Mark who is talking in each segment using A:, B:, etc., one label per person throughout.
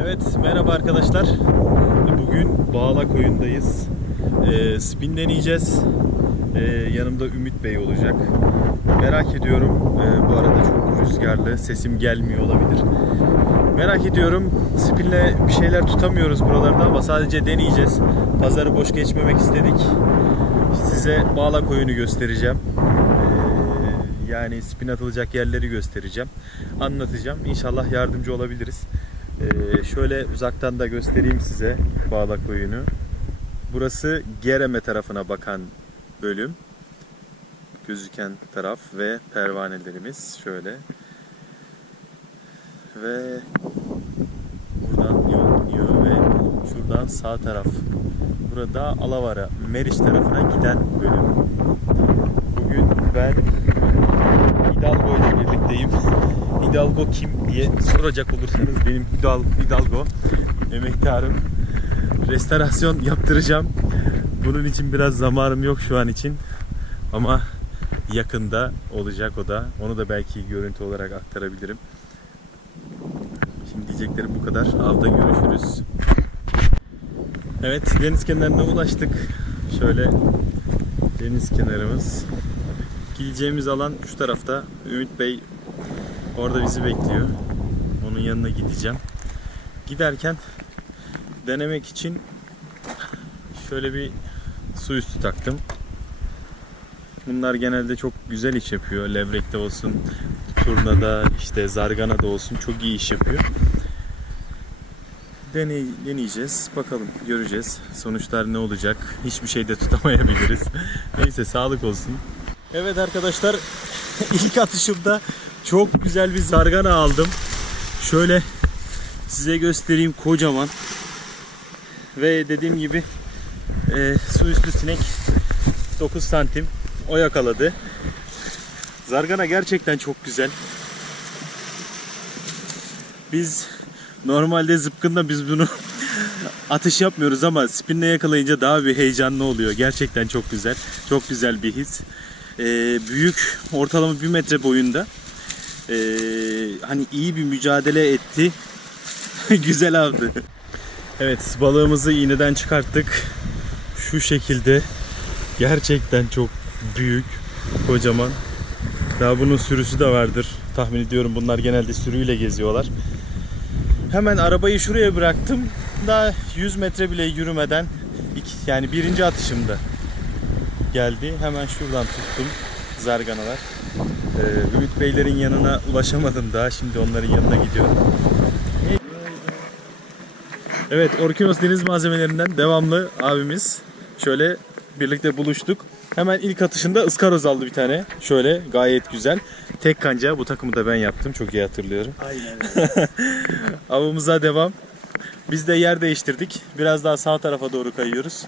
A: Evet, merhaba arkadaşlar. Bugün Bağla koyundayız. Ee, spin deneyeceğiz. Ee, yanımda Ümit Bey olacak. Merak ediyorum. Ee, bu arada çok rüzgarlı, sesim gelmiyor olabilir. Merak ediyorum. Spinle bir şeyler tutamıyoruz buralarda ama sadece deneyeceğiz. Pazarı boş geçmemek istedik. Size Bağla koyunu göstereceğim. Yani spin atılacak yerleri göstereceğim. Anlatacağım. İnşallah yardımcı olabiliriz. Ee, şöyle uzaktan da göstereyim size Bağla koyunu. Burası Gereme tarafına bakan bölüm. Gözüken taraf ve pervanelerimiz şöyle. Ve buradan yol iniyor ve şuradan sağ taraf. Burada Alavara, Meriç tarafına giden bölüm. Bugün ben Hidalgo ile birlikteyim. Hidalgo kim diye soracak olursanız benim Hidal, Hidalgo emektarım. Restorasyon yaptıracağım. Bunun için biraz zamanım yok şu an için. Ama yakında olacak o da. Onu da belki görüntü olarak aktarabilirim. Şimdi diyeceklerim bu kadar. Avda görüşürüz. Evet deniz kenarına ulaştık. Şöyle deniz kenarımız. Gideceğimiz alan şu tarafta. Ümit Bey orada bizi bekliyor. Onun yanına gideceğim. Giderken denemek için şöyle bir su üstü taktım. Bunlar genelde çok güzel iş yapıyor. Levrekte olsun, turnada, işte zarganada olsun çok iyi iş yapıyor. Deney, deneyeceğiz. Bakalım göreceğiz. Sonuçlar ne olacak? Hiçbir şeyde tutamayabiliriz. Neyse sağlık olsun. Evet arkadaşlar ilk atışımda çok güzel bir zargana aldım. Şöyle size göstereyim kocaman. Ve dediğim gibi e, su üstü sinek 9 santim o yakaladı. Zargana gerçekten çok güzel. Biz normalde zıpkında biz bunu atış yapmıyoruz ama spinle yakalayınca daha bir heyecanlı oluyor. Gerçekten çok güzel. Çok güzel bir his. Ee, büyük ortalama bir metre boyunda. Ee, hani iyi bir mücadele etti. güzel avdı. Evet balığımızı iğneden çıkarttık. Şu şekilde gerçekten çok büyük, kocaman. Daha bunun sürüsü de vardır. Tahmin ediyorum bunlar genelde sürüyle geziyorlar. Hemen arabayı şuraya bıraktım. Daha 100 metre bile yürümeden iki, yani birinci atışımda geldi. Hemen şuradan tuttum zarganalar. Ee, Ümit Beylerin yanına ulaşamadım daha. Şimdi onların yanına gidiyorum. Evet, Orkinos deniz malzemelerinden devamlı abimiz. Şöyle birlikte buluştuk. Hemen ilk atışında ıskaroz aldı bir tane. Şöyle gayet güzel. Tek kanca bu takımı da ben yaptım. Çok iyi hatırlıyorum.
B: Aynen.
A: Avımıza devam. Biz de yer değiştirdik. Biraz daha sağ tarafa doğru kayıyoruz.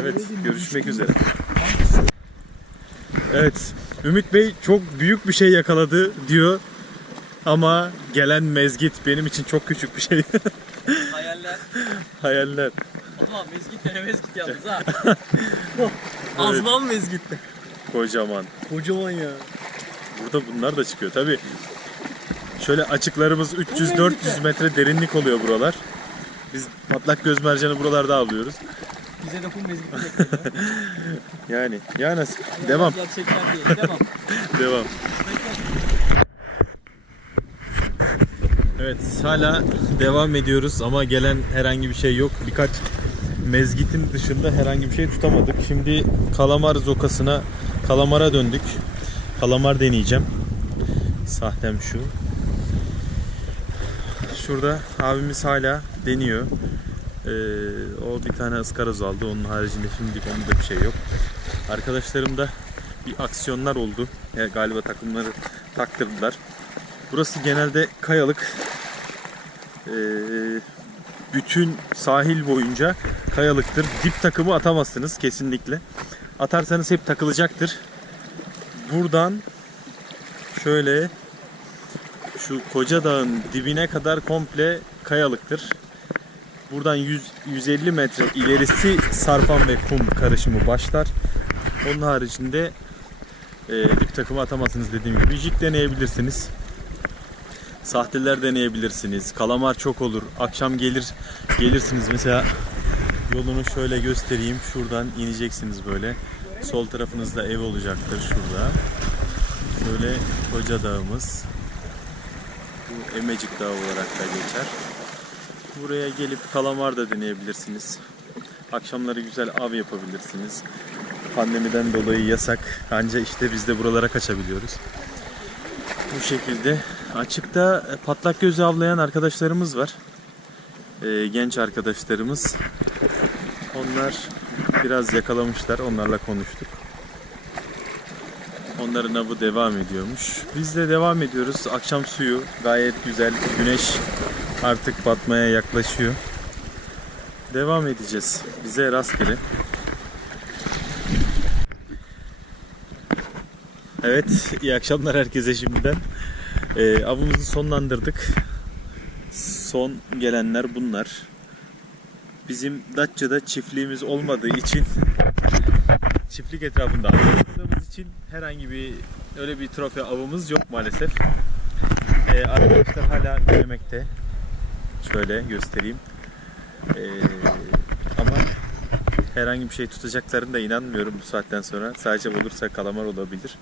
A: Evet, görüşmek üzere. Evet, Ümit Bey çok büyük bir şey yakaladı diyor. Ama gelen mezgit benim için çok küçük bir şey.
C: Hayaller.
A: Hayaller.
C: Ama mezgit de mezgit yalnız ha. Azman mezgitti.
A: Kocaman.
B: Kocaman ya.
A: Burada bunlar da çıkıyor. Tabi şöyle açıklarımız 300-400 metre derinlik oluyor buralar. Biz patlak göz mercanı buralarda avlıyoruz.
C: Bize de full mezgit bekliyor.
A: Yani yani devam
C: Gerçekler değil. Devam.
A: devam. Evet hala devam ediyoruz ama gelen herhangi bir şey yok. Birkaç mezgitin dışında herhangi bir şey tutamadık. Şimdi kalamar zokasına kalamara döndük. Kalamar deneyeceğim. Sahtem şu. Şurada abimiz hala deniyor. Ee, o bir tane ıskaroz aldı. Onun haricinde şimdilik onda bir şey yok. Arkadaşlarım da bir aksiyonlar oldu. Ya, galiba takımları taktırdılar. Burası genelde kayalık. Ee, bütün sahil boyunca kayalıktır. Dip takımı atamazsınız kesinlikle. Atarsanız hep takılacaktır. Buradan şöyle şu koca dağın dibine kadar komple kayalıktır. Buradan 100 150 metre ilerisi sarpan ve kum karışımı başlar. Onun haricinde e, dip takımı atamazsınız dediğim gibi. Jig deneyebilirsiniz. Sahteler deneyebilirsiniz. Kalamar çok olur. Akşam gelir gelirsiniz mesela yolunu şöyle göstereyim. Şuradan ineceksiniz böyle. Sol tarafınızda ev olacaktır şurada. Şöyle Koca Dağımız. Bu Emecik Dağı olarak da geçer. Buraya gelip kalamar da deneyebilirsiniz. Akşamları güzel av yapabilirsiniz. Pandemiden dolayı yasak. Anca işte biz de buralara kaçabiliyoruz. Bu şekilde. Açıkta patlak gözü avlayan arkadaşlarımız var. Ee, genç arkadaşlarımız. Onlar biraz yakalamışlar. Onlarla konuştuk. Onların avı devam ediyormuş. Biz de devam ediyoruz. Akşam suyu gayet güzel. Güneş artık batmaya yaklaşıyor. Devam edeceğiz. Bize rastgele. Evet, iyi akşamlar herkese şimdiden. Ee, avımızı sonlandırdık. Son gelenler bunlar. Bizim Datça'da çiftliğimiz olmadığı için çiftlik etrafında avladığımız için herhangi bir öyle bir trofe avımız yok maalesef. Ee, arkadaşlar hala denemekte. Şöyle göstereyim. Ee, ama herhangi bir şey tutacaklarına da inanmıyorum bu saatten sonra. Sadece olursa kalamar olabilir.